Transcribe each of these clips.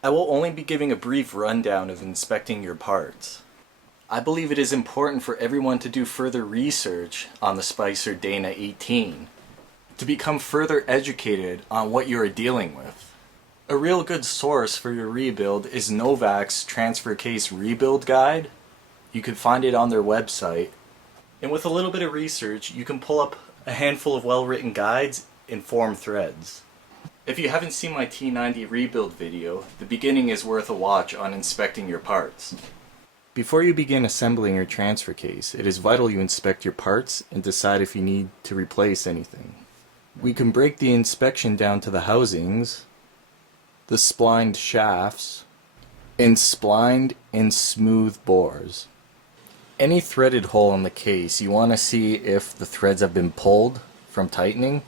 I will only be giving a brief rundown of inspecting your parts. I believe it is important for everyone to do further research on the Spicer Dana 18 to become further educated on what you are dealing with. A real good source for your rebuild is Novak's Transfer Case Rebuild Guide. You can find it on their website. And with a little bit of research, you can pull up a handful of well-written guides and form threads. If you haven't seen my T90 rebuild video, the beginning is worth a watch on inspecting your parts. Before you begin assembling your transfer case, it is vital you inspect your parts and decide if you need to replace anything. We can break the inspection down to the housings, the splined shafts, and splined and smooth bores. Any threaded hole in the case, you want to see if the threads have been pulled from tightening.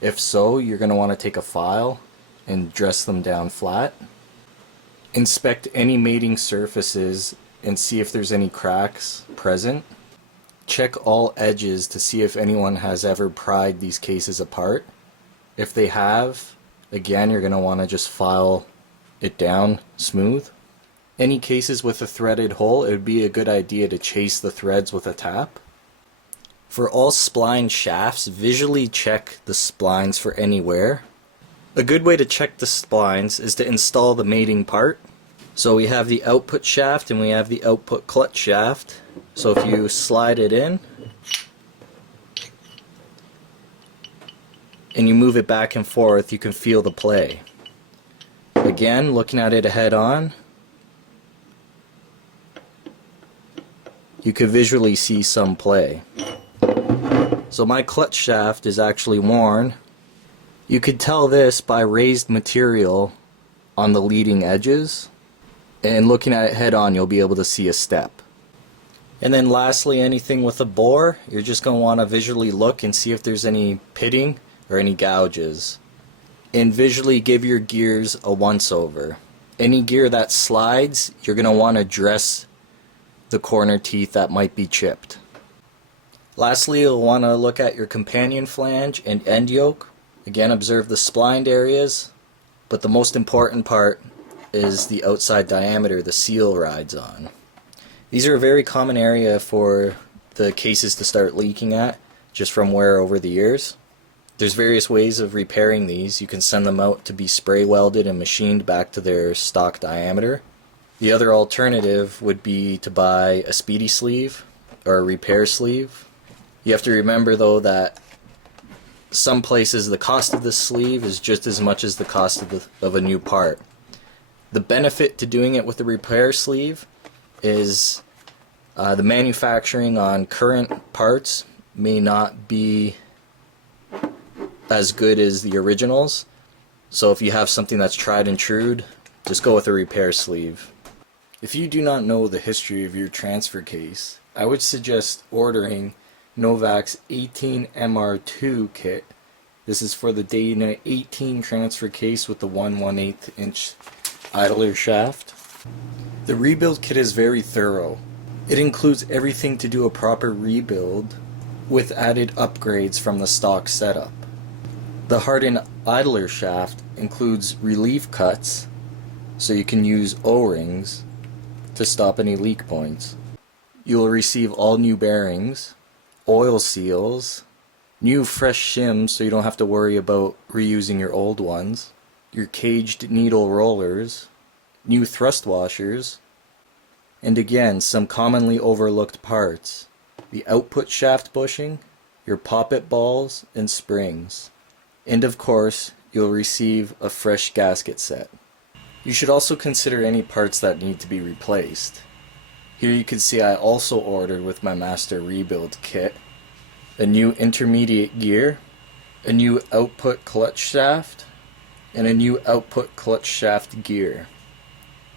If so, you're going to want to take a file and dress them down flat. Inspect any mating surfaces and see if there's any cracks present. Check all edges to see if anyone has ever pried these cases apart. If they have, again, you're going to want to just file it down smooth. Any cases with a threaded hole, it would be a good idea to chase the threads with a tap. For all spline shafts, visually check the splines for any wear. A good way to check the splines is to install the mating part. So we have the output shaft and we have the output clutch shaft. So if you slide it in and you move it back and forth, you can feel the play. Again, looking at it head on, you could visually see some play. So my clutch shaft is actually worn. You could tell this by raised material on the leading edges, and looking at it head on you'll be able to see a step. And then lastly, anything with a bore, you're just going to want to visually look and see if there's any pitting or any gouges. And visually give your gears a once over. Any gear that slides, you're going to want to dress the corner teeth that might be chipped. Lastly, you'll want to look at your companion flange and end yoke. Again, observe the splined areas, but the most important part is the outside diameter the seal rides on. These are a very common area for the cases to start leaking at, just from wear over the years. There's various ways of repairing these. You can send them out to be spray welded and machined back to their stock diameter. The other alternative would be to buy a speedy sleeve or a repair sleeve. You have to remember though that some places the cost of the sleeve is just as much as the cost of a new part. The benefit to doing it with a repair sleeve is the manufacturing on current parts may not be as good as the originals. So if you have something that's tried and true, just go with a repair sleeve. If you do not know the history of your transfer case, I would suggest ordering Novak's 18MR2 kit. This is for the Dana 18 transfer case with the 1/1/8 inch idler shaft. The rebuild kit is very thorough. It includes everything to do a proper rebuild with added upgrades from the stock setup. The hardened idler shaft includes relief cuts so you can use O-rings to stop any leak points. You will receive all new bearings, oil seals, new fresh shims so you don't have to worry about reusing your old ones, your caged needle rollers, new thrust washers, and again some commonly overlooked parts, the output shaft bushing, your poppet balls and springs, and of course you'll receive a fresh gasket set. You should also consider any parts that need to be replaced. Here you can see I also ordered with my master rebuild kit a new intermediate gear, a new output clutch shaft, and a new output clutch shaft gear.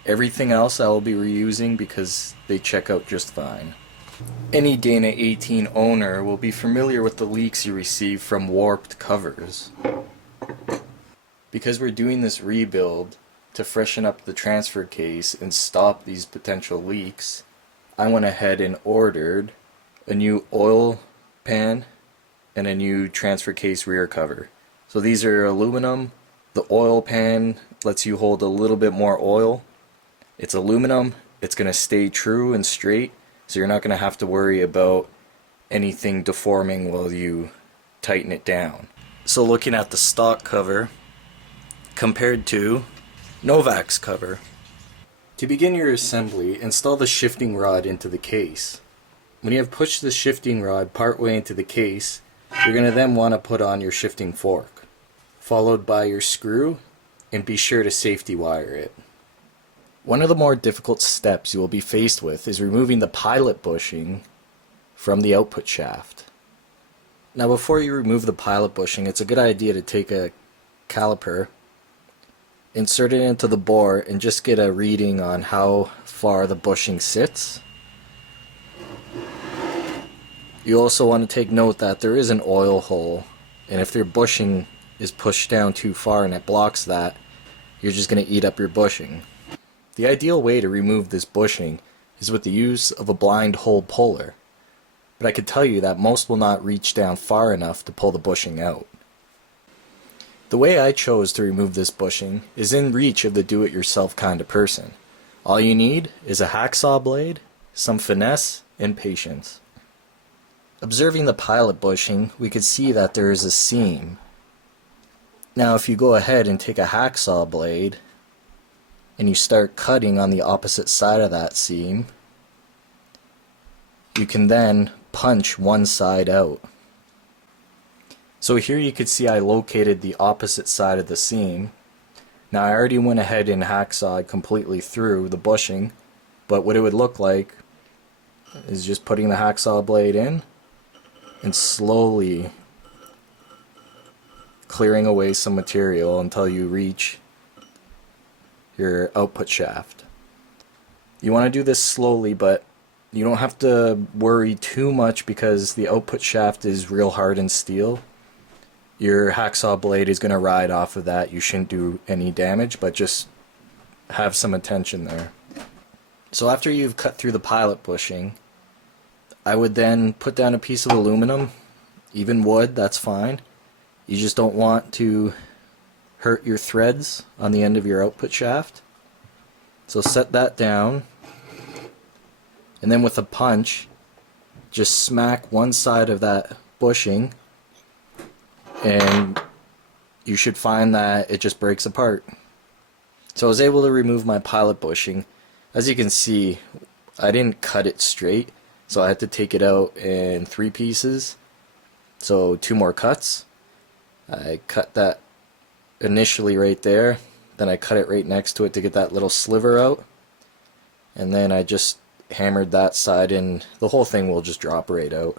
Everything else I will be reusing because they check out just fine. Any Dana 18 owner will be familiar with the leaks you receive from warped covers. Because we're doing this rebuild to freshen up the transfer case and stop these potential leaks, I went ahead and ordered a new oil pan and a new transfer case rear cover. So these are aluminum. The oil pan lets you hold a little bit more oil. It's aluminum, it's going to stay true and straight, so you're not going to have to worry about anything deforming while you tighten it down. So looking at the stock cover compared to Novak's cover. To begin your assembly, install the shifting rod into the case. When you have pushed the shifting rod partway into the case, you're going to then want to put on your shifting fork, followed by your screw, and be sure to safety wire it. One of the more difficult steps you will be faced with is removing the pilot bushing from the output shaft. Now before you remove the pilot bushing, it's a good idea to take a caliper, insert it into the bore, and just get a reading on how far the bushing sits. You also want to take note that there is an oil hole, and if your bushing is pushed down too far and it blocks that, you're just going to eat up your bushing. The ideal way to remove this bushing is with the use of a blind hole puller, but I can tell you that most will not reach down far enough to pull the bushing out. The way I chose to remove this bushing is in reach of the do-it-yourself kind of person. All you need is a hacksaw blade, some finesse, and patience. Observing the pilot bushing, we could see that there is a seam. Now if you go ahead and take a hacksaw blade and you start cutting on the opposite side of that seam, you can then punch one side out. So here you could see I located the opposite side of the seam. Now I already went ahead and hacksawed completely through the bushing, but what it would look like is just putting the hacksaw blade in and slowly clearing away some material until you reach your output shaft. You want to do this slowly, but you don't have to worry too much because the output shaft is real hardened steel. Your hacksaw blade is going to ride off of that. You shouldn't do any damage, but just have some attention there. So after you've cut through the pilot bushing, I would then put down a piece of aluminum, even wood, that's fine. You just don't want to hurt your threads on the end of your output shaft. So set that down, and then with a punch, just smack one side of that bushing, and you should find that it just breaks apart. So I was able to remove my pilot bushing. As you can see, I didn't cut it straight, so I had to take it out in 3 pieces, so 2 more cuts. I cut that initially right there, then I cut it right next to it to get that little sliver out, and then I just hammered that side and the whole thing will just drop right out.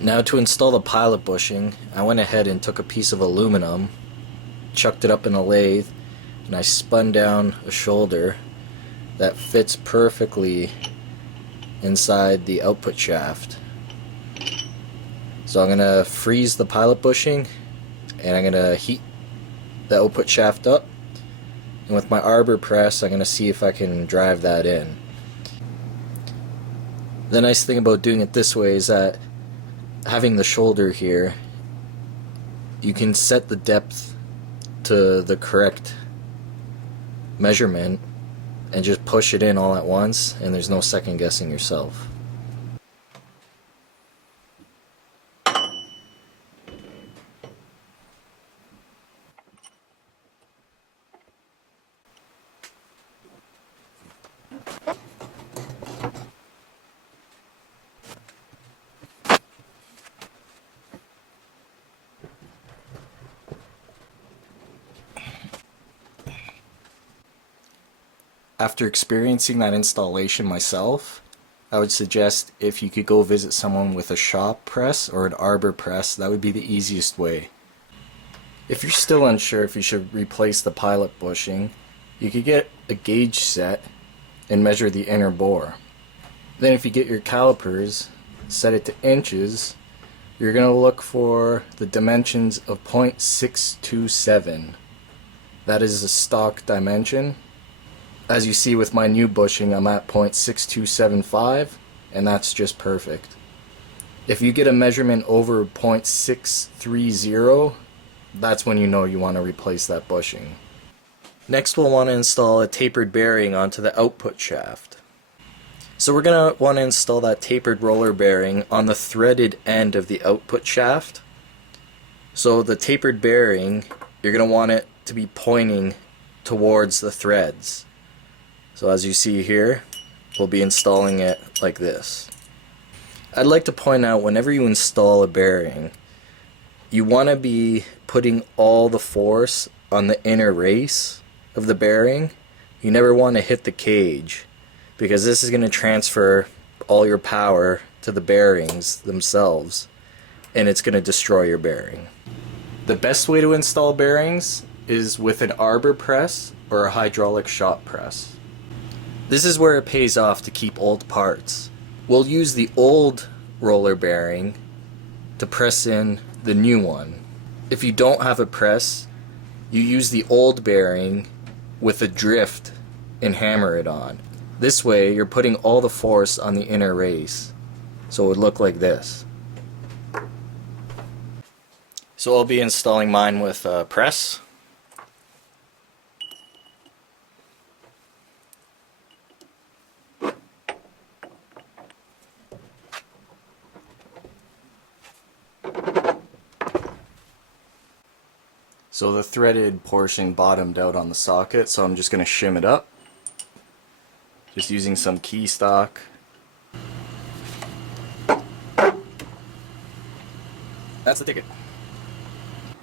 Now to install the pilot bushing, I went ahead and took a piece of aluminum, chucked it up in a lathe, and I spun down a shoulder that fits perfectly inside the output shaft. So I'm going to freeze the pilot bushing, and I'm going to heat the output shaft up, and with my arbor press I'm going to see if I can drive that in. The nice thing about doing it this way is that having the shoulder here, you can set the depth to the correct measurement and just push it in all at once, and there's no second guessing yourself. After experiencing that installation myself, I would suggest if you could go visit someone with a shop press or an arbor press, that would be the easiest way. If you're still unsure if you should replace the pilot bushing, you could get a gauge set and measure the inner bore. Then if you get your calipers, set it to inches, you're going to look for the dimensions of 0.627. That is a stock dimension. As you see with my new bushing, I'm at 0.6275, and that's just perfect. If you get a measurement over 0.630, That's when you know you want to replace that bushing. Next we'll want to install a tapered bearing onto the output shaft. So we're going to want to install that tapered roller bearing on the threaded end of the output shaft. So the tapered bearing, you're going to want it to be pointing towards the threads. So as you see here, we'll be installing it like this. I'd like to point out, whenever you install a bearing, you want to be putting all the force on the inner race of the bearing. You never want to hit the cage, because this is going to transfer all your power to the bearings themselves, and it's going to destroy your bearing. The best way to install bearings is with an arbor press or a hydraulic shop press. This is where it pays off to keep old parts. We'll use the old roller bearing to press in the new one. If you don't have a press, you use the old bearing with a drift and hammer it on. This way you're putting all the force on the inner race, so it would look like this. So I'll be installing mine with a press. So the threaded portion bottomed out on the socket, so I'm just going to shim it up. Just using some key stock. That's the ticket.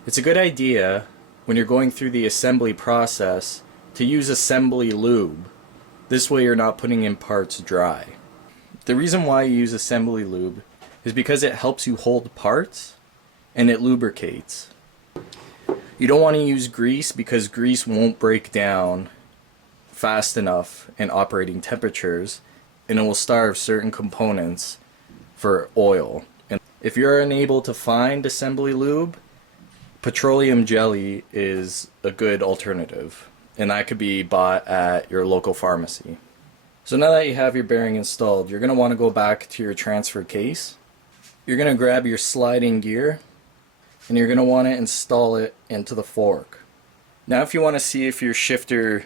It's a good idea when you're going through the assembly process to use assembly lube. This way you're not putting in parts dry. The reason why you use assembly lube is because it helps you hold parts and it lubricates. You don't want to use grease, because grease won't break down fast enough in operating temperatures, and it will starve certain components for oil. And if you're unable to find assembly lube, petroleum jelly is a good alternative, and that could be bought at your local pharmacy. So now that you have your bearing installed, you're going to want to go back to your transfer case. You're going to grab your sliding gear, and you're going to want to install it into the fork. Now if you want to see if your shifter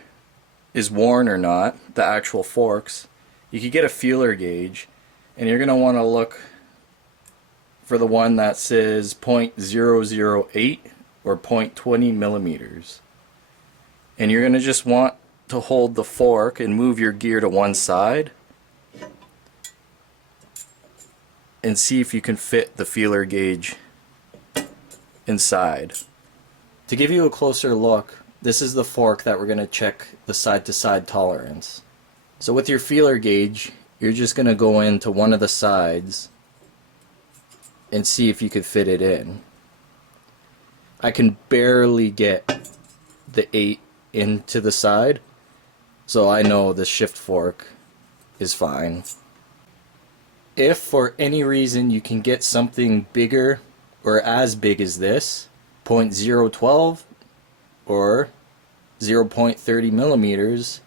is worn or not, the actual forks, you could get a feeler gauge, and you're going to want to look for the one that says 0.008 or 0.20 millimeters. And you're going to just want to hold the fork and move your gear to one side and see if you can fit the feeler gauge inside. To give you a closer look, this is the fork that we're going to check the side-to-side tolerance. So with your feeler gauge, you're just going to go into one of the sides and see if you could fit it in. I can barely get the 8 into the side, so I know the shift fork is fine. If for any reason you can get something bigger or as big as this, 0.012 or 0.30 millimeters,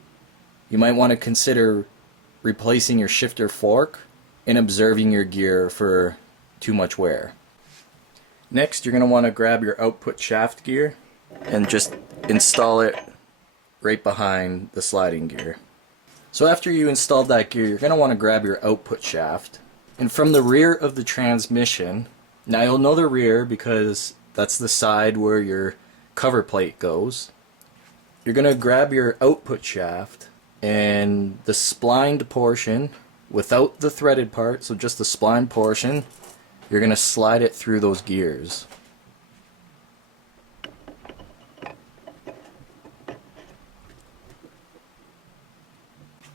you might want to consider replacing your shifter fork and observing your gear for too much wear. Next, you're going to want to grab your output shaft gear and just install it right behind the sliding gear. So after you installed that gear, you're going to want to grab your output shaft, and from the rear of the transmission, now you'll know the rear because that's the side where your cover plate goes. You're going to grab your output shaft and the splined portion without the threaded part, so just the spline portion, you're going to slide it through those gears.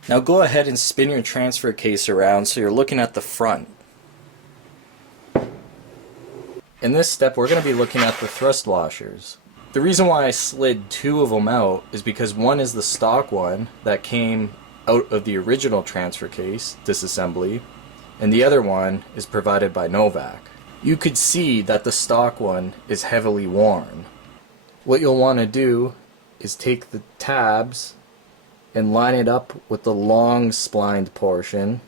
Now go ahead and spin your transfer case around so you're looking at the front. In this step, we're going to be looking at the thrust washers. The reason why I slid 2 of them out is because one is the stock one that came out of the original transfer case disassembly, and the other one is provided by Novak. You could see that the stock one is heavily worn. What you'll want to do is take the tabs and line it up with the long splined portion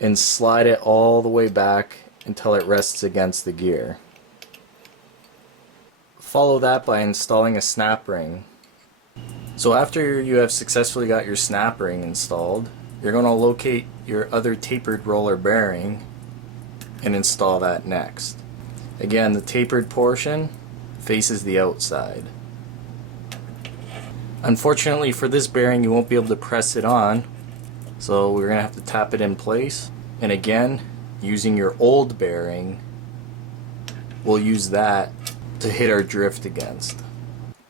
and slide it all the way back until it rests against the gear. Follow that by installing a snap ring. So after you have successfully got your snap ring installed, you're going to locate your other tapered roller bearing and install that next. Again, the tapered portion faces the outside. Unfortunately for this bearing, you won't be able to press it on, so we're going to have to tap it in place. And again, using your old bearing, we'll use that to hit our drift against.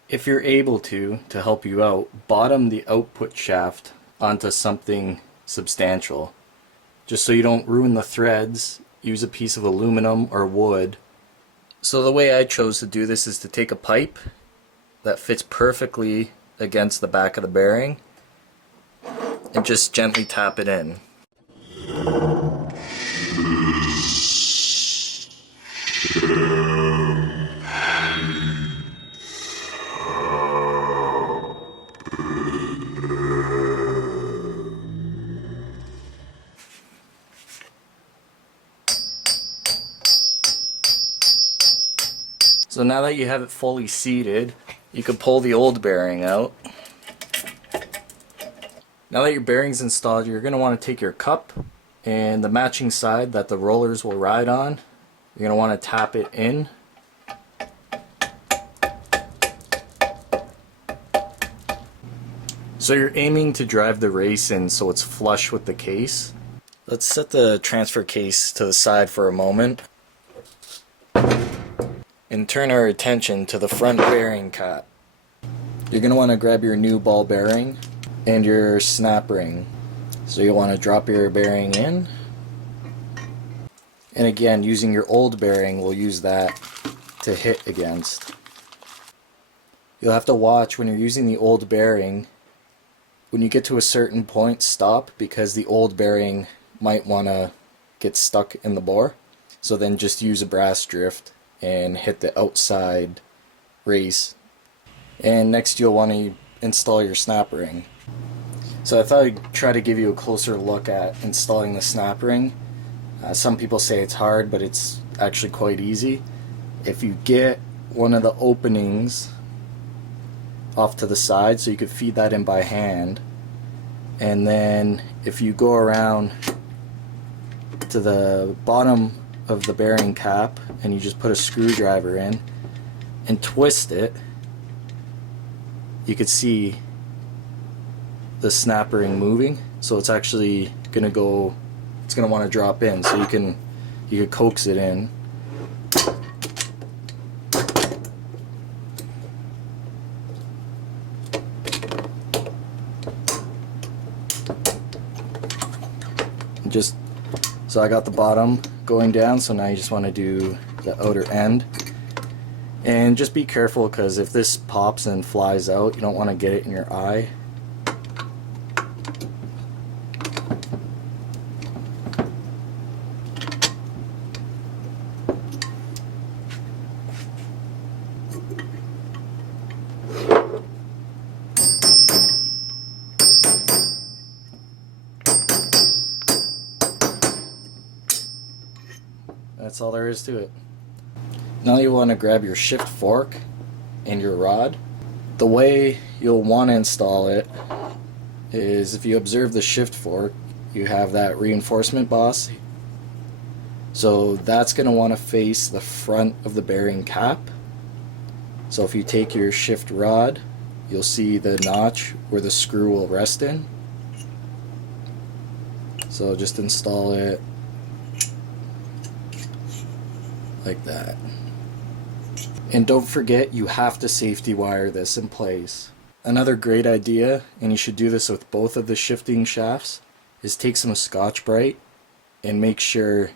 If you're able to help you out, bottom the output shaft onto something substantial. Just so you don't ruin the threads, use a piece of aluminum or wood. So the way I chose to do this is to take a pipe that fits perfectly against the back of the bearing and just gently tap it in. So now that you have it fully seated, you can pull the old bearing out. Now that your bearing's installed, you're going to want to take your cup and the matching side that the rollers will ride on. You're going to want to tap it in. So you're aiming to drive the race in so it's flush with the case. Let's set the transfer case to the side for a moment and turn our attention to the front bearing cap. You're going to want to grab your new ball bearing and your snap ring. So you'll want to drop your bearing in. And again, using your old bearing, we'll use that to hit against. You'll have to watch when you're using the old bearing. When you get to a certain point, stop, because the old bearing might want to get stuck in the bore. So then just use a brass drift and hit the outside race. And next you'll want to install your snap ring. So I thought I'd try to give you a closer look at installing the snap ring. Some people say it's hard, but it's actually quite easy. If you get one of the openings off to the side, so you could feed that in by hand, and then if you go around to the bottom of the bearing cap and you just put a screwdriver in and twist it, you could see the snap ring moving. So it's actually gonna go, it's gonna want to drop in, so you can coax it in. Just so I got the bottom going down, so now you just want to do the outer end, and just be careful, because if this pops and flies out, you don't want to get it in your eye. That's all there is to it. Now you want to grab your shift fork and your rod. The way you'll want to install it is, if you observe the shift fork, you have that reinforcement boss. So that's going to want to face the front of the bearing cap. So if you take your shift rod, you'll see the notch where the screw will rest in. So just install it like that. And don't forget, you have to safety wire this in place. Another great idea, and you should do this with both of the shifting shafts, is take some Scotch-Brite and make sure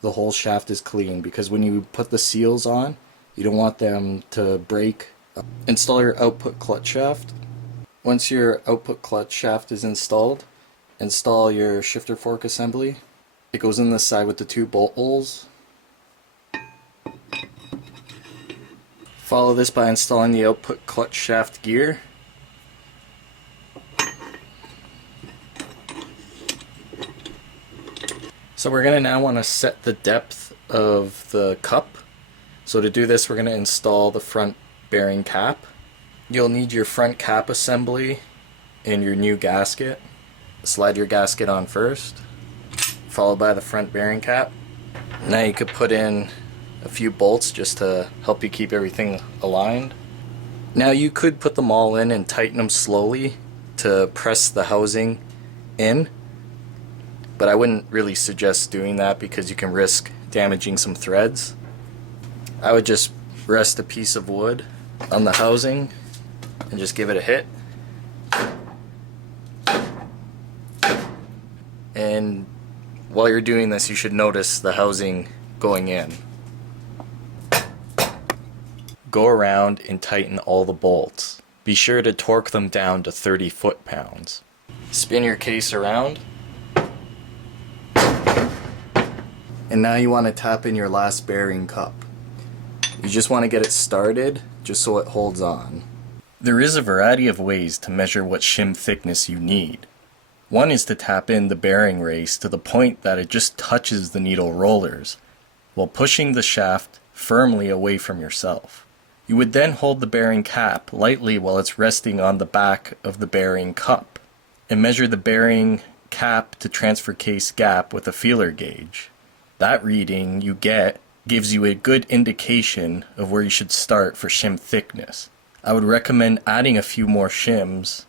the whole shaft is clean, because when you put the seals on, you don't want them to break. Install your output clutch shaft. Once your output clutch shaft is installed, install your shifter fork assembly. It goes in the side with the two bolt holes. Follow this by installing the output clutch shaft gear. So we're going to now want to set the depth of the cup. So to do this, we're going to install the front bearing cap. You'll need your front cap assembly and your new gasket. Slide your gasket on first, followed by the front bearing cap. Now you could put in a few bolts just to help you keep everything aligned. Now you could put them all in and tighten them slowly to press the housing in, but I wouldn't really suggest doing that because you can risk damaging some threads. I would just rest a piece of wood on the housing and just give it a hit. And while you're doing this, you should notice the housing going in. Go around and tighten all the bolts. Be sure to torque them down to 30 foot-pounds. Spin your case around. And now you want to tap in your last bearing cup. You just want to get it started just so it holds on. There is a variety of ways to measure what shim thickness you need. One is to tap in the bearing race to the point that it just touches the needle rollers, while pushing the shaft firmly away from yourself. You would then hold the bearing cap lightly while it's resting on the back of the bearing cup, and measure the bearing cap to transfer case gap with a feeler gauge. That reading you get gives you a good indication of where you should start for shim thickness. I would recommend adding a few more shims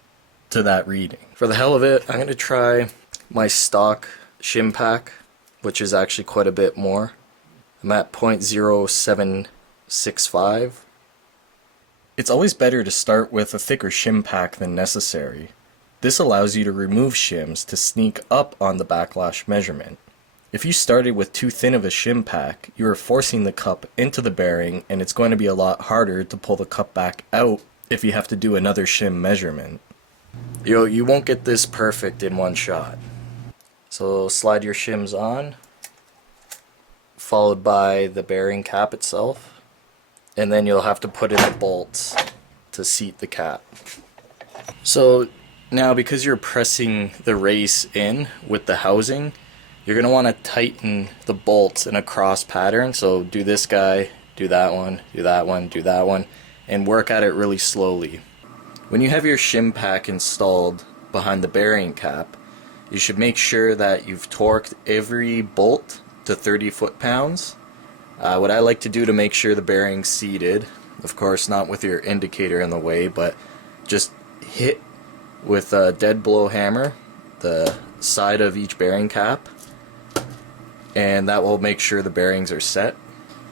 to that reading. For the hell of it, I'm going to try my stock shim pack, which is actually quite a bit more. I'm at 0.0765. It's always better to start with a thicker shim pack than necessary. This allows you to remove shims to sneak up on the backlash measurement. If you started with too thin of a shim pack, you are forcing the cup into the bearing, and it's going to be a lot harder to pull the cup back out if you have to do another shim measurement. You won't get this perfect in one shot. So slide your shims on, followed by the bearing cap itself, and then you'll have to put in the bolts to seat the cap. So now, because you're pressing the race in with the housing, you're going to want to tighten the bolts in a cross pattern. So do this guy, do that one, do that one, do that one, and work at it really slowly. When you have your shim pack installed behind the bearing cap, you should make sure that you've torqued every bolt to 30 foot-pounds. What I like to do to make sure the bearing's seated, of course not with your indicator in the way, but just hit with a dead blow hammer the side of each bearing cap, and that will make sure the bearings are set.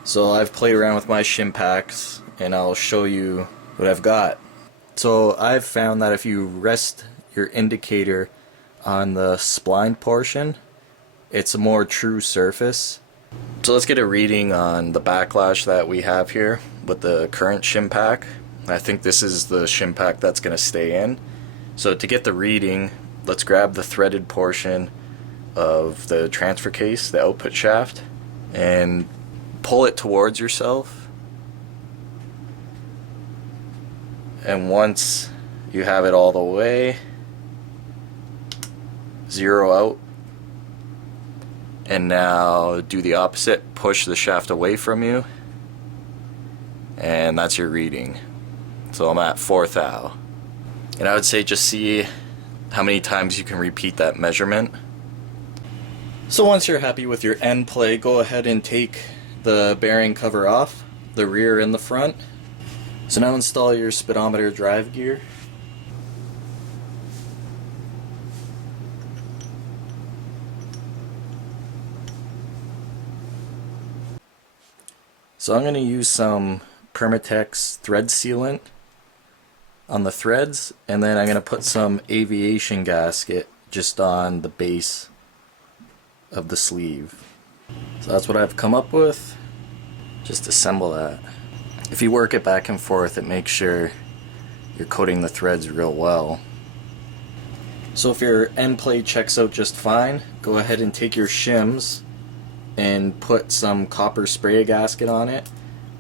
So I've played around with my shim packs and I'll show you what I've got. So I've found that if you rest your indicator on the spline portion, it's a more true surface. So let's get a reading on the backlash that we have here with the current shim pack. I think this is the shim pack that's going to stay in. So to get the reading, let's grab the threaded portion of the transfer case, the output shaft, and pull it towards yourself. And once you have it all the way, zero out. And now do the opposite, push the shaft away from you, and that's your reading. So I'm at 4th thou. And I would say just see how many times you can repeat that measurement. So once you're happy with your end play, go ahead and take the bearing cover off, the rear and the front. So now install your speedometer drive gear. So I'm going to use some Permatex thread sealant on the threads, and then I'm going to put some Aviation gasket just on the base of the sleeve. So that's what I've come up with. Just assemble that. If you work it back and forth, it makes sure you're coating the threads real well. So if your end plate checks out just fine, go ahead and take your shims and put some copper spray gasket on it,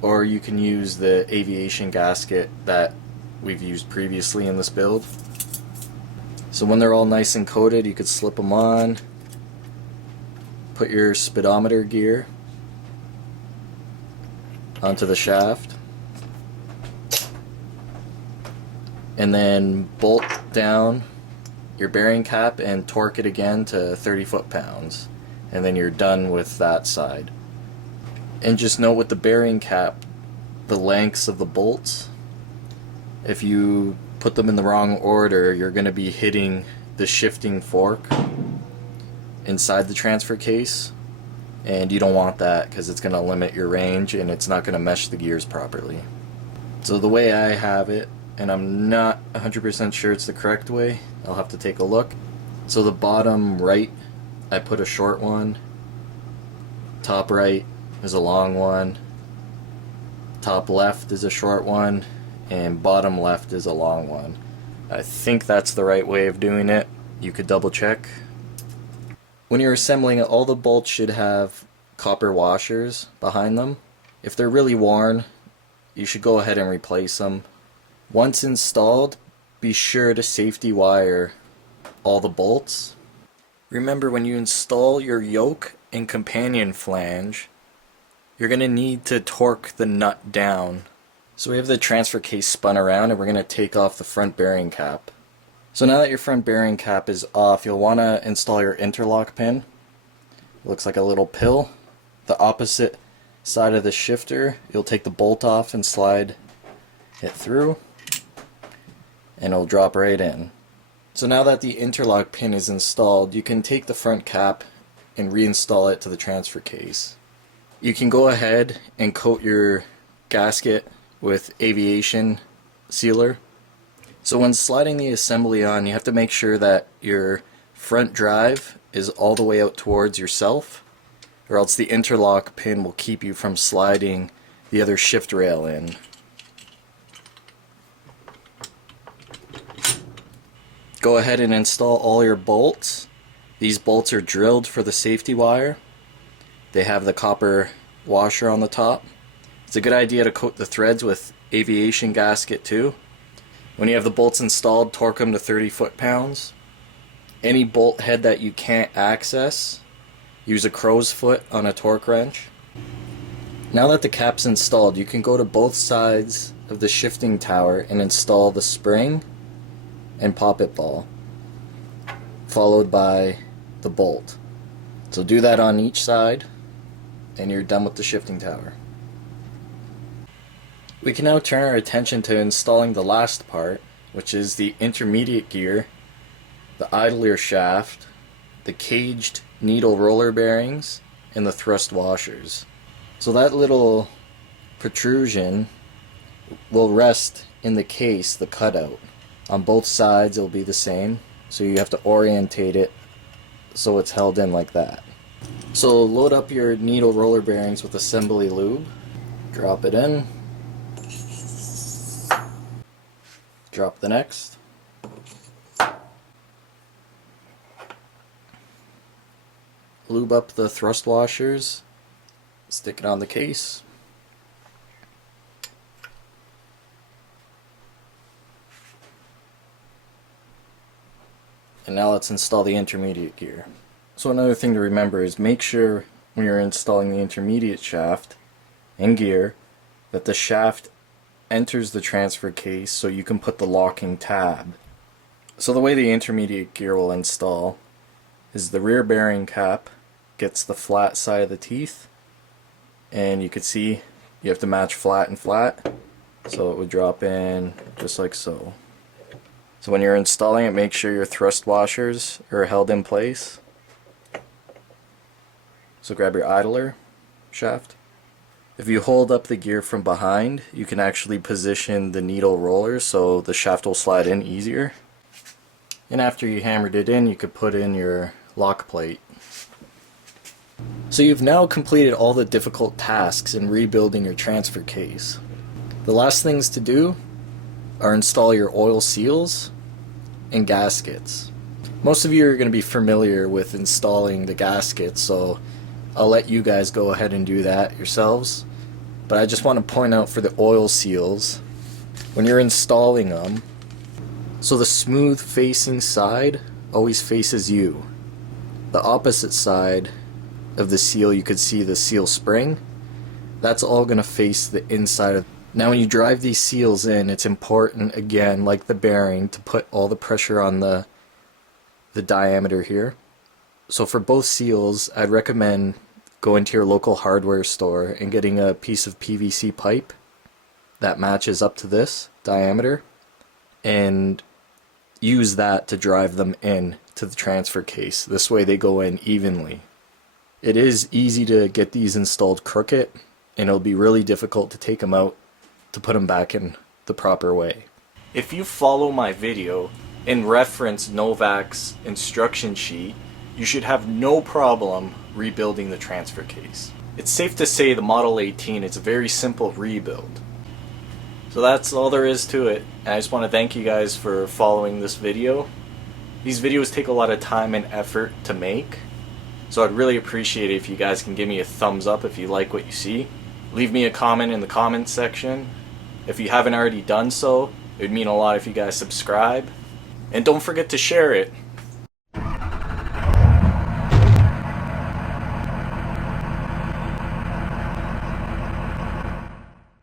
or you can use the Aviation gasket that we've used previously in this build. So when they're all nice and coated, you could slip them on, put your speedometer gear, onto the shaft, and then bolt down your bearing cap and torque it again to 30 foot-pounds, and then you're done with that side. And just note with the bearing cap, the lengths of the bolts, if you put them in the wrong order, you're going to be hitting the shifting fork inside the transfer case, and you don't want that because it's going to limit your range and it's not going to mesh the gears properly. So the way I have it, and I'm not 100% sure it's the correct way, I'll have to take a look. So the bottom right, I put a short one, top right is a long one, top left is a short one, and bottom left is a long one. I think that's the right way of doing it. You could double check. When you're assembling it, all the bolts should have copper washers behind them. If they're really worn, you should go ahead and replace them. Once installed, be sure to safety wire all the bolts. Remember, when you install your yoke and companion flange, you're going to need to torque the nut down. So we have the transfer case spun around, and we're going to take off the front bearing cap. So now that your front bearing cap is off, you'll want to install your interlock pin. It looks like a little pill. The opposite side of the shifter, you'll take the bolt off and slide it through, and it'll drop right in. So now that the interlock pin is installed, you can take the front cap and reinstall it to the transfer case. You can go ahead and coat your gasket with Aviation sealer. So when sliding the assembly on, you have to make sure that your front drive is all the way out towards yourself, or else the interlock pin will keep you from sliding the other shift rail in. Go ahead and install all your bolts. These bolts are drilled for the safety wire. They have the copper washer on the top. It's a good idea to coat the threads with Aviation gasket too. When you have the bolts installed, torque them to 30 foot-pounds. Any bolt head that you can't access, use a crow's foot on a torque wrench. Now that the cap's installed, you can go to both sides of the shifting tower and install the spring and poppet ball, followed by the bolt. So do that on each side, and you're done with the shifting tower. We can now turn our attention to installing the last part, which is the intermediate gear, the idler shaft, the caged needle roller bearings, and the thrust washers. So that little protrusion will rest in the case, the cutout. On both sides it will be the same, so you have to orientate it so it's held in like that. So load up your needle roller bearings with assembly lube, drop it in, drop the next, lube up the thrust washers, stick it on the case, and now let's install the intermediate gear. So another thing to remember is make sure when you're installing the intermediate shaft and gear that the shaft enters the transfer case so you can put the locking tab. So the way the intermediate gear will install is the rear bearing cap gets the flat side of the teeth, and you can see you have to match flat and flat, so it would drop in just like so. So when you're installing it, make sure your thrust washers are held in place. So grab your idler shaft. If you hold up the gear from behind, you can actually position the needle roller so the shaft will slide in easier. And after you hammered it in, you could put in your lock plate. So you've now completed all the difficult tasks in rebuilding your transfer case. The last things to do are install your oil seals and gaskets. Most of you are going to be familiar with installing the gaskets, so I'll let you guys go ahead and do that yourselves. But I just want to point out for the oil seals, when you're installing them, so the smooth facing side always faces you. The opposite side of the seal, you could see the seal spring, That's all going to face the inside of. Now when you drive these seals in, it's important, again, like the bearing, to put all the pressure on the diameter here. So for both seals, I'd recommend going to your local hardware store and getting a piece of PVC pipe that matches up to this diameter, and use that to drive them in to the transfer case. This way they go in evenly. It is easy to get these installed crooked, and it'll be really difficult to take them out to put them back in the proper way. If you follow my video and reference Novak's instruction sheet, you should have no problem rebuilding the transfer case. It's safe to say the Model 18, it's a very simple rebuild. So that's all there is to it, and I just want to thank you guys for following this video. These videos take a lot of time and effort to make, so I'd really appreciate it if you guys can give me a thumbs up if you like what you see. Leave me a comment in the comments section. If you haven't already done so, it would mean a lot if you guys subscribe. And don't forget to share it.